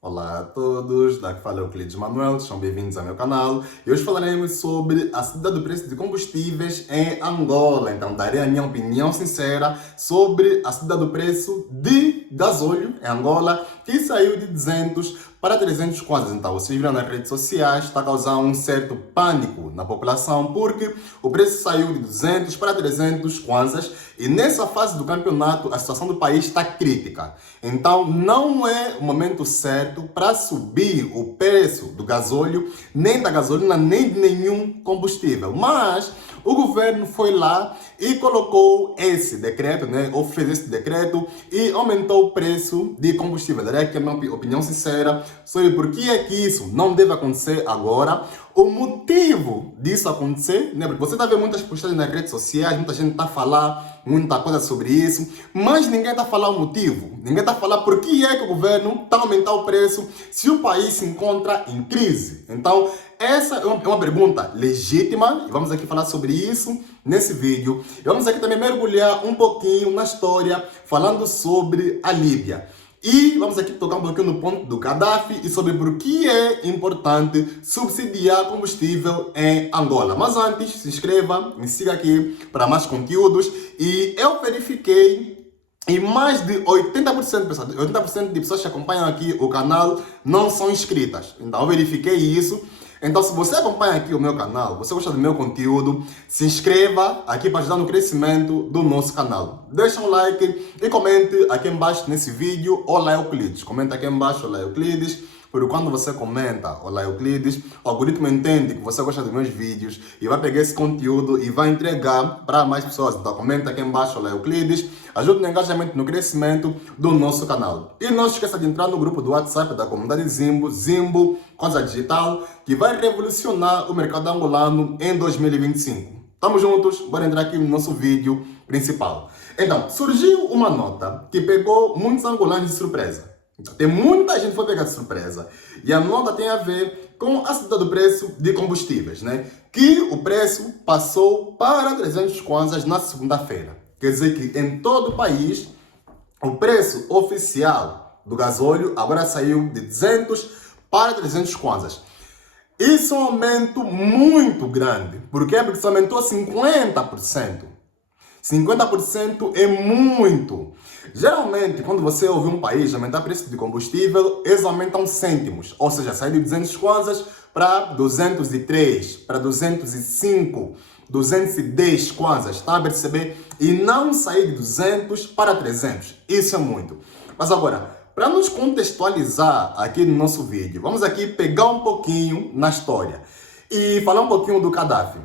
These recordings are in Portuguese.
Olá a todos, daqui fala Euclides Manuel, sejam bem-vindos ao meu canal. E hoje falaremos sobre a subida do preço de combustíveis em Angola. Então, darei a minha opinião sincera sobre a subida do preço de gasóleo em Angola, que saiu de 200 para 300 kwanzas. Então, vocês viram nas redes sociais, está causando um certo pânico na população, porque o preço saiu de 200 para 300 kwanzas e nessa fase do campeonato a situação do país está crítica. Então, não é o momento certo para subir o preço do gasóleo, nem da gasolina, nem de nenhum combustível. Mas o governo foi lá e colocou esse decreto, ou fez esse decreto e aumentou o preço de combustível. Darei aqui a minha opinião sincera sobre por que é que isso não deve acontecer agora. O motivo disso acontecer, porque você está vendo muitas postagens nas redes sociais, muita gente está a falar muita coisa sobre isso, mas ninguém está a falar o motivo. Ninguém está a falar por que é que o governo está a aumentar o preço se o país se encontra em crise. Então, essa é uma pergunta legítima e vamos aqui falar sobre isso nesse vídeo. E vamos aqui também mergulhar um pouquinho na história falando sobre a Líbia. E vamos aqui tocar um pouquinho no ponto do Gaddafi e sobre por que é importante subsidiar combustível em Angola. Mas antes, se inscreva, me siga aqui para mais conteúdos. E eu verifiquei e mais de 80% de pessoas que acompanham aqui o canal não são inscritas. Então eu verifiquei isso. Então, se você acompanha aqui o meu canal, você gosta do meu conteúdo, se inscreva aqui para ajudar no crescimento do nosso canal. Deixa um like e comente aqui embaixo nesse vídeo, Olá Euclides. Comenta aqui embaixo, Olá Euclides, porque quando você comenta Olá Euclides, o algoritmo entende que você gosta dos meus vídeos e vai pegar esse conteúdo e vai entregar para mais pessoas. Então, comenta aqui embaixo, Olá Euclides. Ajude no engajamento, no crescimento do nosso canal. E não se esqueça de entrar no grupo do WhatsApp da comunidade Zimbo Kwanza Digital, que vai revolucionar o mercado angolano em 2025. Tamo juntos, bora entrar aqui no nosso vídeo principal. Então, surgiu uma nota que pegou muitos angolanos de surpresa. Tem muita gente que foi pegar de surpresa. E a nota tem a ver com a subida do preço de combustíveis, que o preço passou para 300 kwanzas na segunda-feira. Quer dizer que em todo o país, o preço oficial do gasóleo agora saiu de 200 para 300 kwanzas. Isso é um aumento muito grande. Por quê? Porque isso aumentou 50%. 50% é muito. Geralmente, quando você ouve um país aumentar o preço de combustível, eles aumentam cêntimos. Ou seja, sai de 200 kwanzas para 203, para 205, 210 kwanzas. Está a perceber? E não sair de 200 para 300. Isso é muito. Mas agora, para nos contextualizar aqui no nosso vídeo, vamos aqui pegar um pouquinho na história e falar um pouquinho do Gaddafi.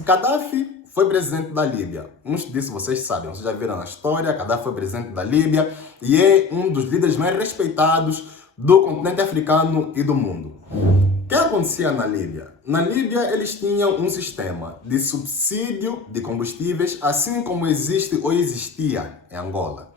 Gaddafi foi presidente da Líbia. Uns disso vocês sabem, vocês já viram na história. Gaddafi foi presidente da Líbia e é um dos líderes mais respeitados do continente africano e do mundo. O que acontecia na Líbia? Na Líbia eles tinham um sistema de subsídio de combustíveis, assim como existe ou existia em Angola,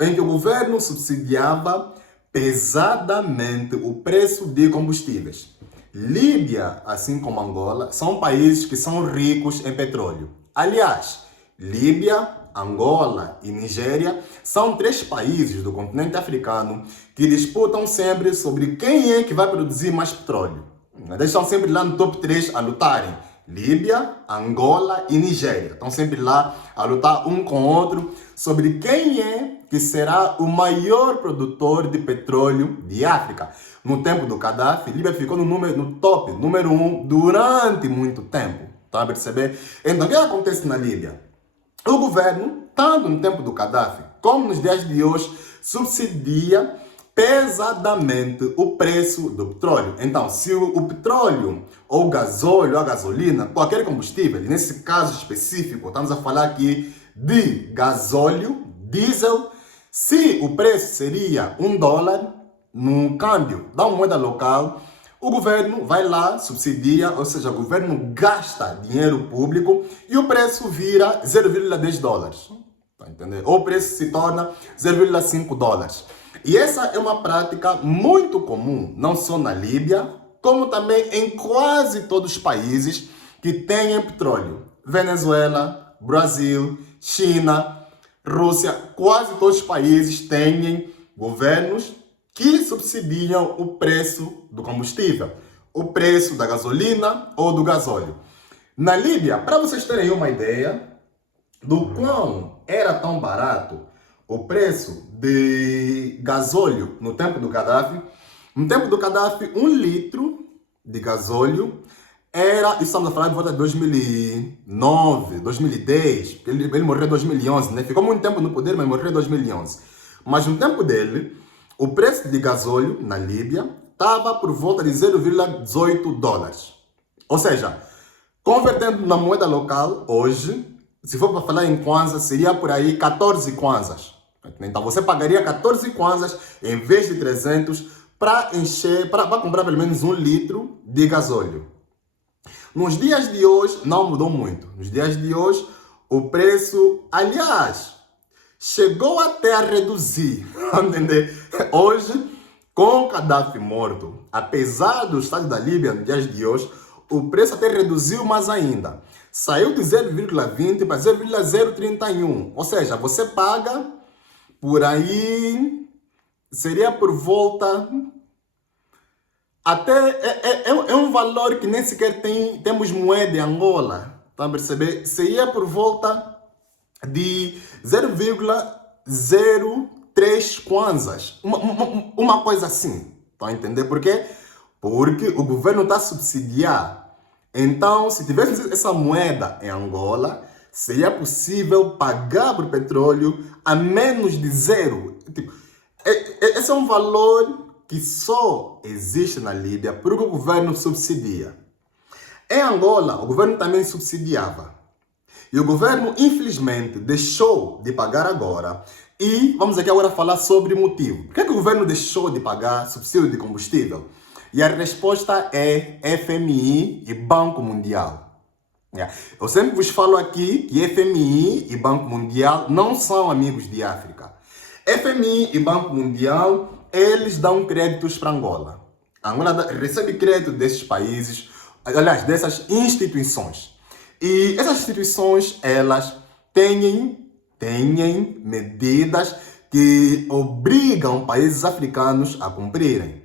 em que o governo subsidiava pesadamente o preço de combustíveis. Líbia, assim como Angola, são países que são ricos em petróleo. Aliás, Líbia, Angola e Nigéria são três países do continente africano que disputam sempre sobre quem é que vai produzir mais petróleo. Eles estão sempre lá no top 3 a lutarem. Líbia, Angola e Nigéria. Estão sempre lá a lutar um com o outro sobre quem é que será o maior produtor de petróleo de África. No tempo do Gaddafi, Líbia ficou no top, número 1, durante muito tempo. Estão a perceber? Então, o que acontece na Líbia? O governo, tanto no tempo do Gaddafi, como nos dias de hoje, subsidia pesadamente o preço do petróleo. Então, se o petróleo, ou o gasóleo, ou a gasolina, qualquer combustível, nesse caso específico, estamos a falar aqui de gasóleo, diesel, se o preço seria $1 no câmbio da moeda local, o governo vai lá, subsidia, ou seja, o governo gasta dinheiro público e o preço vira $0,10. Tá entendendo? Ou o preço se torna $0,5. E essa é uma prática muito comum, não só na Líbia, como também em quase todos os países que têm petróleo. Venezuela, Brasil, China, Rússia, quase todos os países têm governos que subsidiam o preço do combustível, o preço da gasolina ou do gasóleo. Na Líbia, para vocês terem uma ideia do quão era tão barato o preço de gasóleo no tempo do Gaddafi, no tempo do Gaddafi, 1 litro de gasóleo era, estamos a falar de volta de 2009, 2010, ele morreu em 2011, né? Ficou muito tempo no poder, mas morreu em 2011. Mas no tempo dele, o preço de gasóleo na Líbia estava por volta de 0,18 dólares. Ou seja, convertendo na moeda local, hoje, se for para falar em kwanza, seria por aí 14 kwanzas. Então você pagaria 14 kwanzas em vez de 300 para encher, para comprar pelo menos 1 litro de gasóleo. Nos dias de hoje, não mudou muito. Nos dias de hoje, o preço, aliás, chegou até a reduzir. Entender? Hoje, com Gaddafi morto, apesar do estado da Líbia nos dias de hoje, o preço até reduziu mais ainda. Saiu de 0,20 para 0,031. Ou seja, você paga por aí, seria por volta... Até é um valor que nem sequer temos moeda em Angola. Estão a perceber? Seria por volta de 0,03 kwanzas. Uma coisa assim. Estão a entender por quê? Porque o governo está a subsidiar. Então, se tivéssemos essa moeda em Angola, seria possível pagar por petróleo a menos de zero. Tipo, esse é um valor que só existe na Líbia porque o governo subsidia. Em Angola, o governo também subsidiava. E o governo, infelizmente, deixou de pagar agora. E vamos aqui agora falar sobre o motivo. Por que o governo deixou de pagar subsídio de combustível? E a resposta é FMI e Banco Mundial. Eu sempre vos falo aqui que FMI e Banco Mundial não são amigos de África. FMI e Banco Mundial, eles dão créditos para Angola. A Angola recebe crédito desses países, aliás, dessas instituições. E essas instituições, elas têm medidas que obrigam países africanos a cumprirem.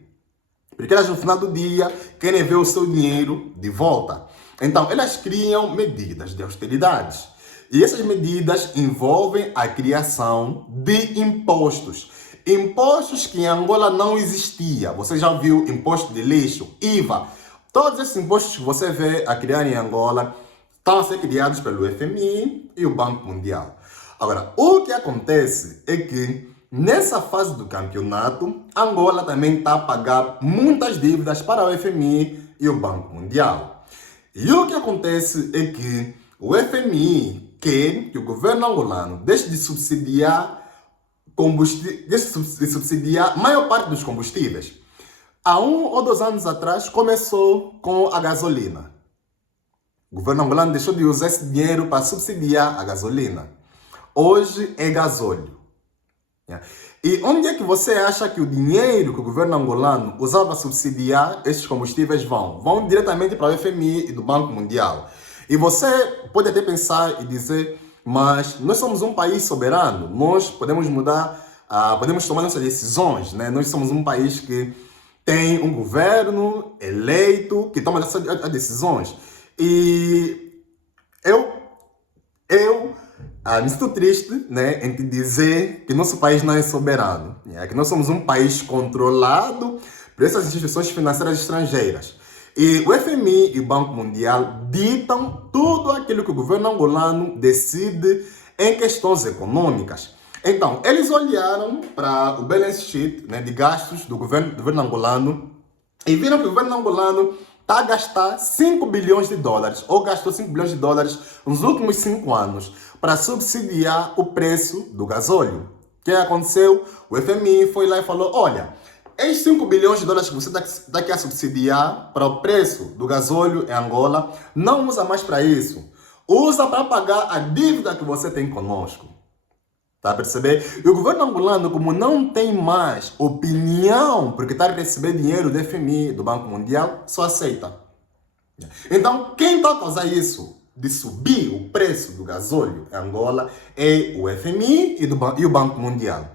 Porque elas, no final do dia, querem ver o seu dinheiro de volta. Então, elas criam medidas de austeridade. E essas medidas envolvem a criação de impostos. Impostos que em Angola não existia. Você já viu imposto de lixo, IVA. Todos esses impostos que você vê a criar em Angola estão a ser criados pelo FMI e o Banco Mundial. Agora, o que acontece é que nessa fase do campeonato, Angola também está a pagar muitas dívidas para o FMI e o Banco Mundial. E o que acontece é que o FMI quer que o governo angolano deixe de subsidiar a maior parte dos combustíveis. Há 1 ou 2 anos atrás, começou com a gasolina. O governo angolano deixou de usar esse dinheiro para subsidiar a gasolina. Hoje é gasóleo. E onde é que você acha que o dinheiro que o governo angolano usava para subsidiar esses combustíveis vão? Vão diretamente para o FMI e do Banco Mundial. E você pode até pensar e dizer, mas nós somos um país soberano, nós podemos mudar, podemos tomar nossas decisões, né? Nós somos um país que tem um governo eleito que toma essas decisões. E eu me sinto triste, né, em te dizer que nosso país não é soberano, que nós somos um país controlado por essas instituições financeiras estrangeiras. E o FMI e o Banco Mundial ditam tudo aquilo que o governo angolano decide em questões econômicas. Então, eles olharam para o balance sheet, né, de gastos do governo angolano e viram que o governo angolano está a gastar 5 bilhões de dólares, ou gastou 5 bilhões de dólares nos últimos 5 anos, para subsidiar o preço do gasóleo. O que aconteceu? O FMI foi lá e falou, olha, esses 5 bilhões de dólares que você está aqui a subsidiar para o preço do gasóleo em Angola, não usa mais para isso. Usa para pagar a dívida que você tem conosco. Tá a perceber? E o governo angolano, como não tem mais opinião, porque está a receber dinheiro do FMI, do Banco Mundial, só aceita. Então, quem está a causar isso, de subir o preço do gasóleo em Angola, é o FMI e o Banco Mundial.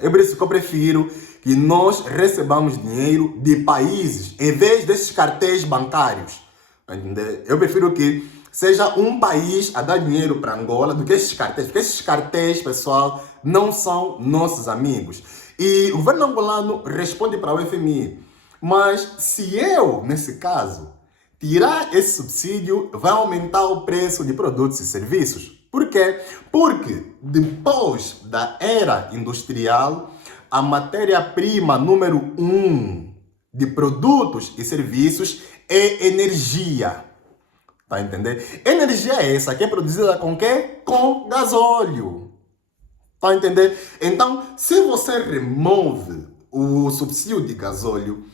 É por isso que eu prefiro que nós recebamos dinheiro de países, em vez desses cartéis bancários. Entender? Eu prefiro que seja um país a dar dinheiro para Angola do que esses cartéis. Porque esses cartéis, pessoal, não são nossos amigos. E o governo angolano responde para o FMI. Mas se eu, nesse caso, tirar esse subsídio, vai aumentar o preço de produtos e serviços. Por quê? Porque depois da era industrial, a matéria-prima número 1 de produtos e serviços é energia. Tá entendendo? Energia é essa que é produzida com quê? Com gasóleo. Tá entendendo? Então, se você remove o subsídio de gasóleo,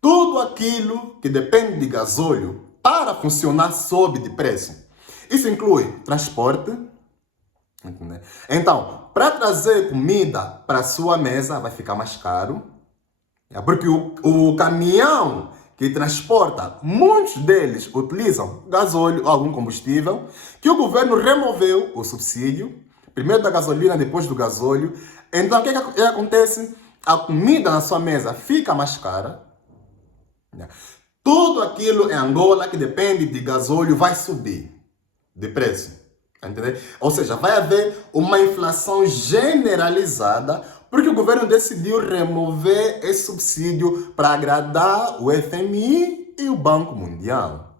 tudo aquilo que depende de gasóleo para funcionar sobe de preço. Isso inclui transporte. Entendeu? Então, para trazer comida para a sua mesa vai ficar mais caro. Porque o caminhão que transporta, muitos deles utilizam gasóleo ou algum combustível, que o governo removeu o subsídio, primeiro da gasolina, depois do gasóleo. Então, o que acontece? A comida na sua mesa fica mais cara. Tudo aquilo em Angola que depende de gasóleo vai subir de preço. Entendeu? Ou seja, vai haver uma inflação generalizada porque o governo decidiu remover esse subsídio para agradar o FMI e o Banco Mundial.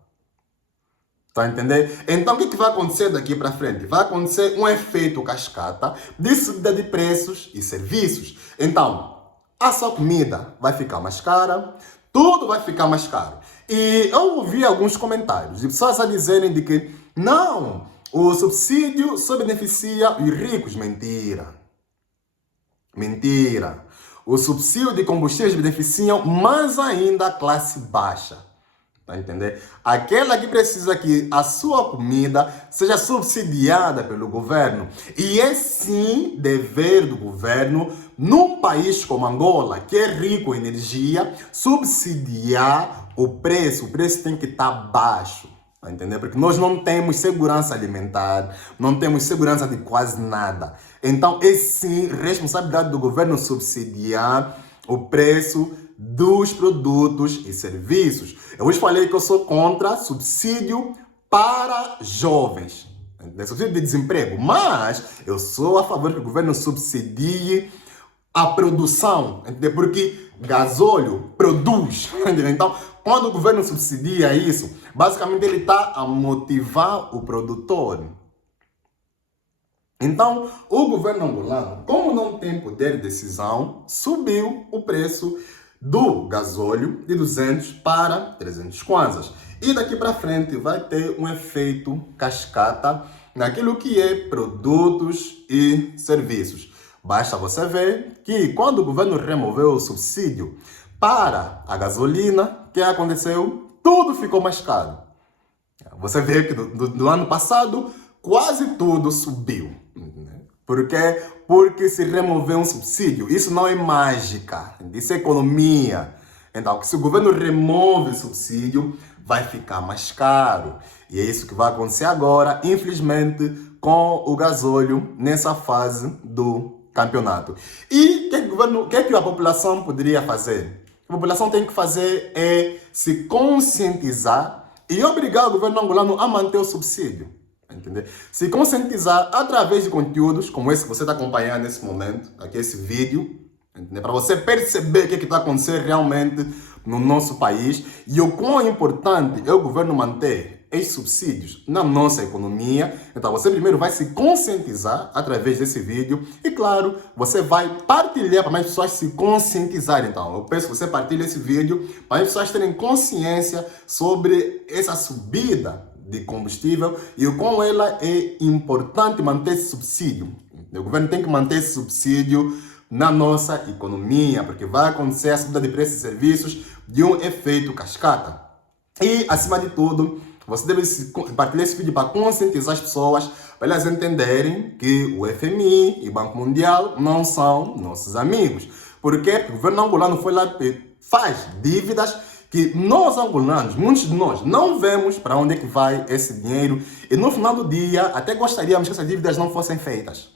Tá entendendo? Então, o que vai acontecer daqui para frente? Vai acontecer um efeito cascata de subida de preços e serviços. Então, a sua comida vai ficar mais cara, tudo vai ficar mais caro. E eu ouvi alguns comentários de pessoas a dizerem de que não, o subsídio só beneficia os ricos. Mentira. Mentira. O subsídio de combustíveis beneficiam mais ainda a classe baixa. Tá entendendo? Aquela que precisa que a sua comida seja subsidiada pelo governo. E é sim dever do governo, num país como Angola, que é rico em energia, subsidiar o preço. O preço tem que estar baixo. Tá entendendo? Porque nós não temos segurança alimentar, não temos segurança de quase nada. Então, é sim responsabilidade do governo subsidiar o preço dos produtos e serviços. Eu vos falei que eu sou contra subsídio para jovens, subsídio de desemprego, mas eu sou a favor que o governo subsidie a produção, porque gasóleo produz. Então, quando o governo subsidia isso, basicamente ele está a motivar o produtor. Então, o governo angolano, como não tem poder de decisão, subiu o preço do gasóleo de 200 para 300 kwanzas. E daqui para frente vai ter um efeito cascata naquilo que é produtos e serviços. Basta você ver que quando o governo removeu o subsídio para a gasolina, o que aconteceu? Tudo ficou mais caro. Você vê que do ano passado quase tudo subiu. Por quê? Porque se removeu um subsídio. Isso não é mágica, isso é economia. Então, se o governo remove o subsídio, vai ficar mais caro. E é isso que vai acontecer agora, infelizmente, com o gasóleo nessa fase do campeonato. E o que a população poderia fazer? A população tem que fazer é se conscientizar e obrigar o governo angolano a manter o subsídio. Entender? Se conscientizar através de conteúdos como esse que você está acompanhando nesse momento, aqui esse vídeo, para você perceber o que está acontecendo realmente no nosso país e o quão importante é o governo manter esses subsídios na nossa economia. Então você primeiro vai se conscientizar através desse vídeo e claro, você vai partilhar para mais pessoas se conscientizarem. Então eu peço que você partilhe esse vídeo para as pessoas terem consciência sobre essa subida de combustível e o quão ela é importante manter esse subsídio. O governo tem que manter esse subsídio na nossa economia, porque vai acontecer a subida de preços e serviços de um efeito cascata. E, acima de tudo, você deve partilhar esse vídeo para conscientizar as pessoas, para elas entenderem que o FMI e o Banco Mundial não são nossos amigos. Porque o governo angolano foi lá e faz dívidas que nós angolanos, muitos de nós, não vemos para onde é que vai esse dinheiro e no final do dia até gostaríamos que essas dívidas não fossem feitas.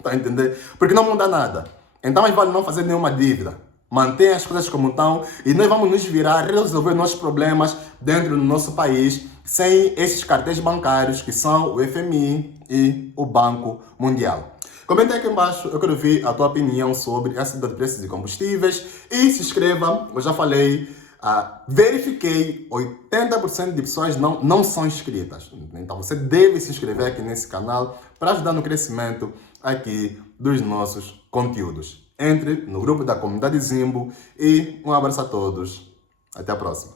Tá entendendo? Porque não muda nada. Então mais vale não fazer nenhuma dívida. Mantenha as coisas como estão e nós vamos nos virar, resolver nossos problemas dentro do nosso país sem esses cartéis bancários que são o FMI e o Banco Mundial. Comenta aqui embaixo, eu quero ver a tua opinião sobre a subida de preços de combustíveis e se inscreva, eu já falei, verifiquei, 80% de pessoas não são inscritas. Então você deve se inscrever aqui nesse canal para ajudar no crescimento aqui dos nossos conteúdos. Entre no grupo da comunidade Zimbo e um abraço a todos. Até a próxima.